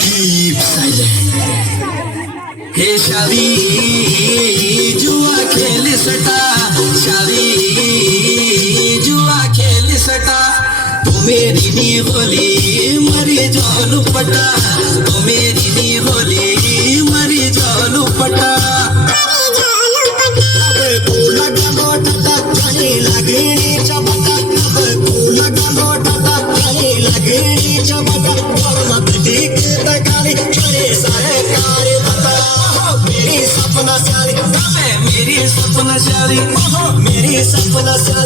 keep silent. हे शादी जुआ खेल सटा, शादी जुआ खेल सटा, तू मेरी नी होली मरी जालू पटा, तू मेरी नी होली मरी जालू पटा. मेरी सपना शादी